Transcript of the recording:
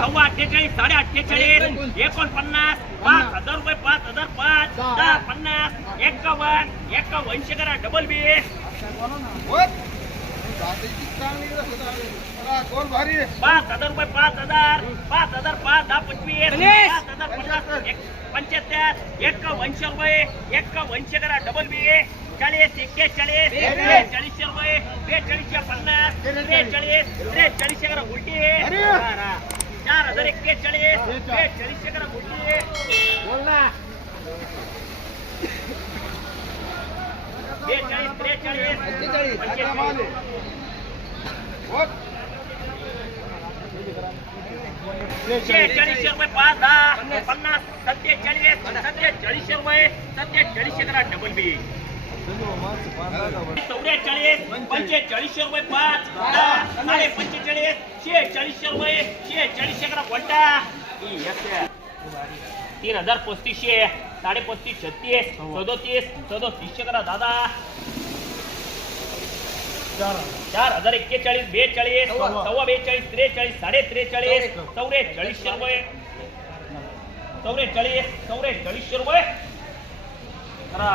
सव्वा अठ्ठेचाळीस साडे अठ्ठेचाळीस एकोणपन्नास पाच हज़ार रुपये पाच हज़ार पाच दहा. दहा पन्नास एक्कावन्न एक्कावनशे करा डबल बी कोण पाच हज़ार रुपये पाच हज़ार पाच हज़ार पाच दहा पंचवीस पाच हज़ार पन्नास एक- पंच्याहत्तर एक्कावनशे रुपये एक्कावनशे करा डबल बी चाळीस एक्केचाळीस बेचाळीस. रुपये बेचाळीसशे पन्नास त्रेचाळीस त्रेचाळीसशे करा उलटी. अरे. चार हज़ार एक्केचाळीस बेचाळीस. बेचाळीसशे करा उलटी बोल। ना बेचाळीस त्रेचाळीस पंचेचाळीस. पंचेचाळीस. शेहेचाळीसशे रुपये पाच दहा पन्नास सत्तेचाळीस सत्तेचाळीसशे पंचेचाळीसशे रुपये पाच साडे पंचेचाळीस शेहेचाळीसशे रुपये शेहेचाळीसशे करा कोणता तीन हजार पस्तीसशे साडे पस्तीस छत्तीस सदोतीस सदोतीसशे करा दादा. चार हजार एक्केचाळीस बेचाळीस सव्वा. बेचाळीस त्रेचाळीस साडे त्रेचाळीस चौवेचाळीसशे रुपये. चौवेचाळीस चौवेचाळीसशे रुपये. करा.